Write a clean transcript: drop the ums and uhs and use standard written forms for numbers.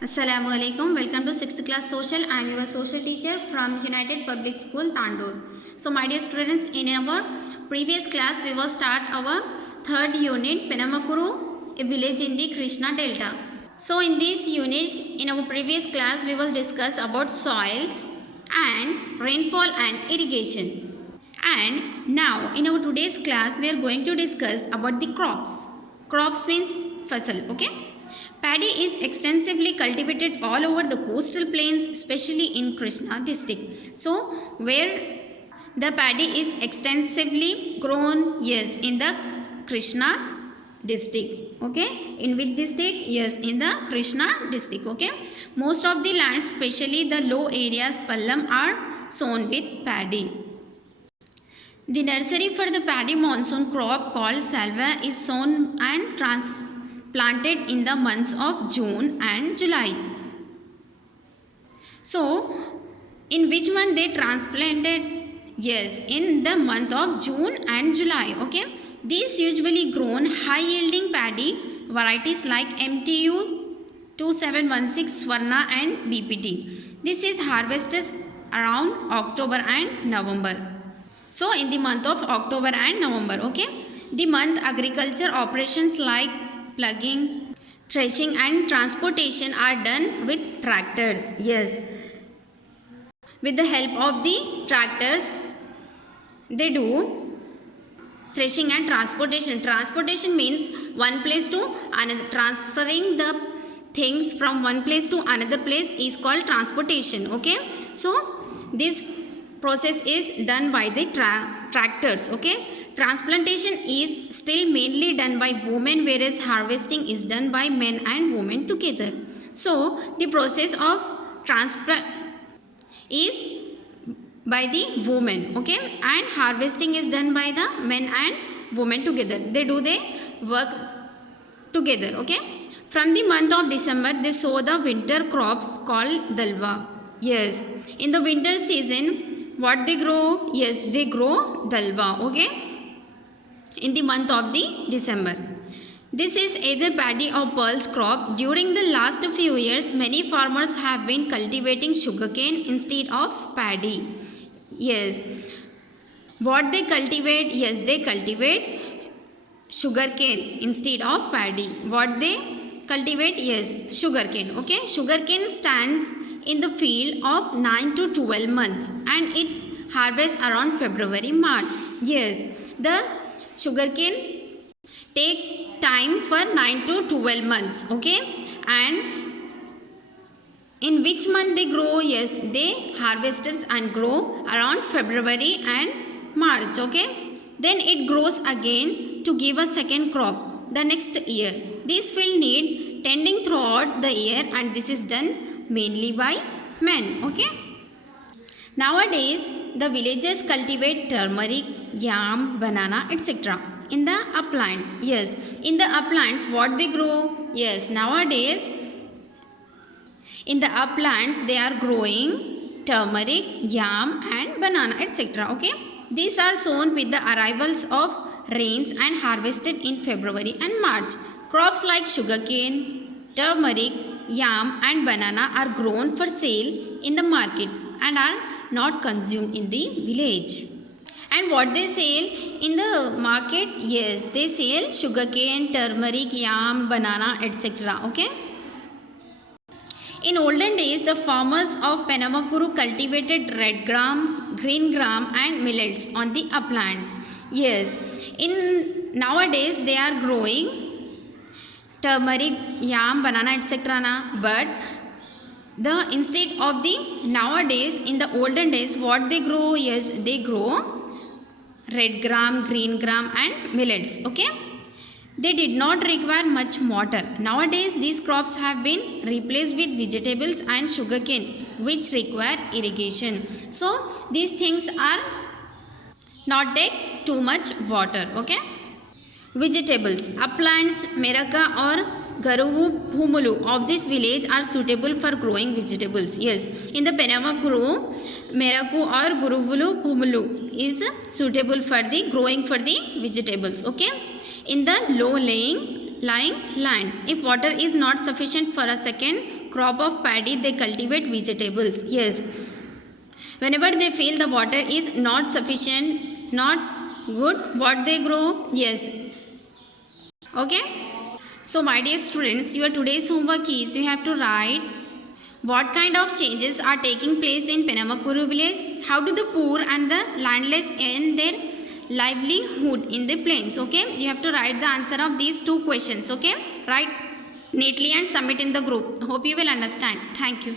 Assalamualaikum. Welcome to 6th class social. I am your social teacher from United Public School, Tandur. So my dear students, in our previous class we will start our third unit, Penamakuru, a village in the Krishna Delta. So in this unit, in our previous class we will discuss about soils and rainfall and irrigation. And now in our today's class we are going to discuss about the crops. Crops means fasal, okay? Paddy is extensively cultivated all over the coastal plains, especially in Krishna district. So, where the paddy is extensively grown, yes, in the Krishna district. Okay, in which district? Yes, in the Krishna district. Okay, most of the lands, especially the low areas, Pallam, are sown with paddy. The nursery for the paddy monsoon crop called salva is sown and transplanted in the months of June and July. So, in which month they transplanted? Yes, in the month of June and July. Okay, these usually grown high yielding paddy varieties like MTU 2716 Swarna and BPT. This is harvested around October and November. So, in the month of October and November, okay, the month agriculture operations like plugging, threshing and transportation are done with tractors. Yes, with the help of the tractors, they do threshing and transportation. Transportation means one place to another, transferring the things from one place to another place is called transportation. Okay, so this process is done by the tractors. Okay, transplantation is still mainly done by women, whereas harvesting is done by men and women together. So the process of transplant is by the women, okay, and harvesting is done by the men and women together. They do the work together. Okay, from the month of December they sow the winter crops called dalva. Yes, in the winter season what they grow? Yes, they grow dalva. Okay, in the month of the December. This is either paddy or pulse crop. During the last few years, many farmers have been cultivating sugarcane instead of paddy. Yes, what they cultivate? Yes, they cultivate sugarcane instead of paddy. What they cultivate? Yes, sugarcane. Okay, sugarcane stands in the field of 9 to 12 months and it's harvest around February, March. Yes, the sugarcane take time for 9 to 12 months. Okay, and in which month they grow? Yes, they harvesters and grow around February and March. Okay, then it grows again to give a second crop the next year. This field need tending throughout the year and this is done mainly by men. Okay, nowadays the villagers cultivate turmeric, yam, banana, etc. in the uplands. Yes, in the uplands what they grow? Yes, nowadays in the uplands they are growing turmeric, yam and banana, etc. Okay, these are sown with the arrivals of rains and harvested in February and March. Crops like sugarcane, turmeric, yam and banana are grown for sale in the market and are not consumed in the village. And what they sell in the market? Yes, they sell sugarcane, turmeric, yam, banana, etc. Okay. In olden days, the farmers of Penamakuru cultivated red gram, green gram and millets on the uplands. Yes, in nowadays they are growing turmeric, yam, banana, etc. But the instead of the nowadays, in the olden days, what they grow? Yes, they grow red gram, green gram and millets. Okay, they did not require much water. Nowadays these crops have been replaced with vegetables and sugarcane which require irrigation. So these things are not take too much water. Okay, vegetables, uplands, Meraka or Garuvu Bhumulu of this village are suitable for growing vegetables. Yes, in the Penamakuru, Meraku or Guruvulu Bhumulu is suitable for the growing for the vegetables. Okay, in the low lying lands. If water is not sufficient for a second crop of paddy, they cultivate vegetables. Yes. Whenever they feel the water is not sufficient, not good, what they grow? Yes. Okay. So my dear students, your today's homework is you have to write what kind of changes are taking place in Penamakuru village, how do the poor and the landless earn their livelihood in the plains. Okay, you have to write the answer of these two questions. Okay, write neatly and submit in the group. Hope you will understand. Thank you.